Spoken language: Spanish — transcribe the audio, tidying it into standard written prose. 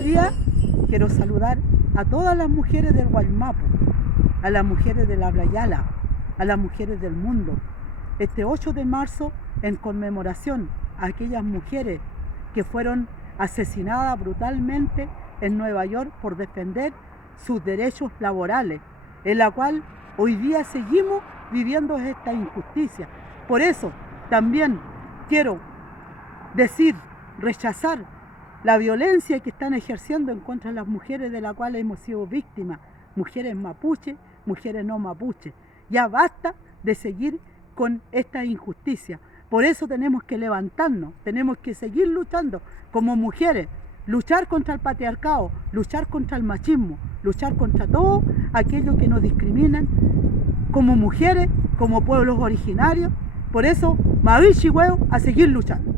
día quiero saludar a todas las mujeres del Guaymapo, a las mujeres de la Ablayala, a las mujeres del mundo. Este 8 de marzo, en conmemoración a aquellas mujeres que fueron asesinadas brutalmente en Nueva York por defender sus derechos laborales, en la cual hoy día seguimos viviendo esta injusticia. Por eso también quiero decir, rechazar la violencia que están ejerciendo en contra de las mujeres de la cual hemos sido víctimas, mujeres mapuche, mujeres no mapuche. Ya basta de seguir con esta injusticia. Por eso tenemos que levantarnos, tenemos que seguir luchando como mujeres, luchar contra el patriarcado, luchar contra el machismo, luchar contra todo aquello que nos discriminan como mujeres, como pueblos originarios. Por eso, Mavichi, a seguir luchando.